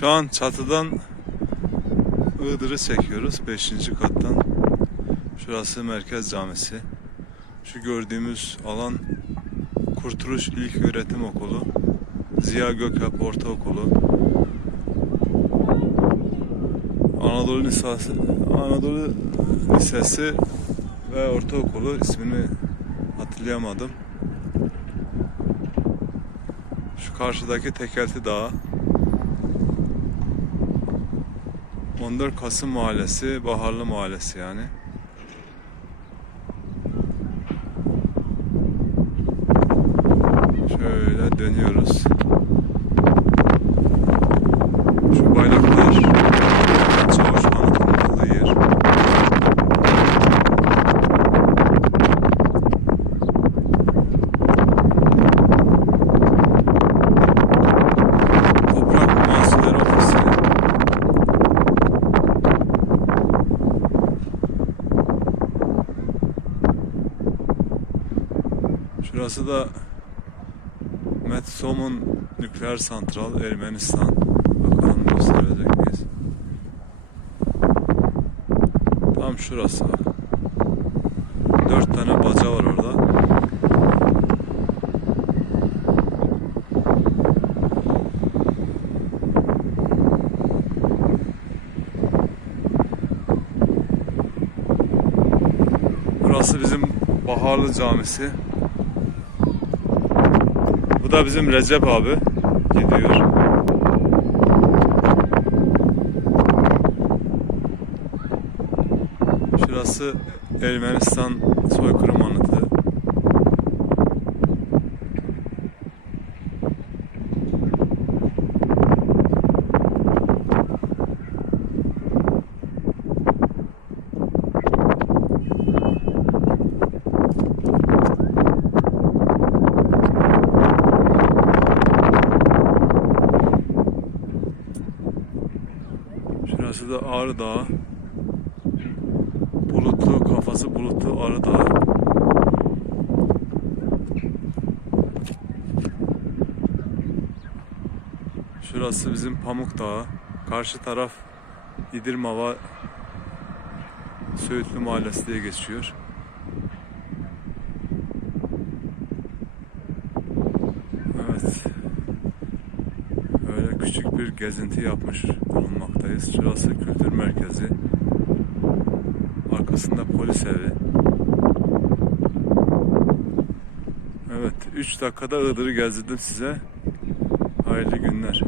Şu an çatıdan Iğdır'ı çekiyoruz 5. kattan. Şurası Merkez Camisi. Şu gördüğümüz alan Kurtuluş İlk Öğretim Okulu. Ziya Gökalp Ortaokulu. Anadolu Lisesi, Anadolu Lisesi ve Ortaokulu ismini hatırlayamadım. Şu karşıdaki Tekelti Dağı. 14 Kasım Mahallesi, Baharlı Mahallesi yani. Şöyle dönüyoruz. Şurası da Metsomun nükleer santral Ermenistan. Bakalım gösterecek miyiz? Tam şurası. Dört tane baca var orada. Burası bizim Baharlı Camisi. Bu da bizim Recep abi gidiyor. Şurası Ermenistan Şurası da Ağrı. Bulutlu, kafası bulutlu Ağrı Dağı. Şurası bizim Pamuk Dağı. Karşı taraf İdirmava Söğütlü Mahallesi diye geçiyor. Evet. Küçük bir gezinti yapmış bulunmaktayız. Şurası kültür merkezi. Arkasında polis evi. Evet, 3 dakikada Iğdır'ı gezdirdim size. Hayırlı günler.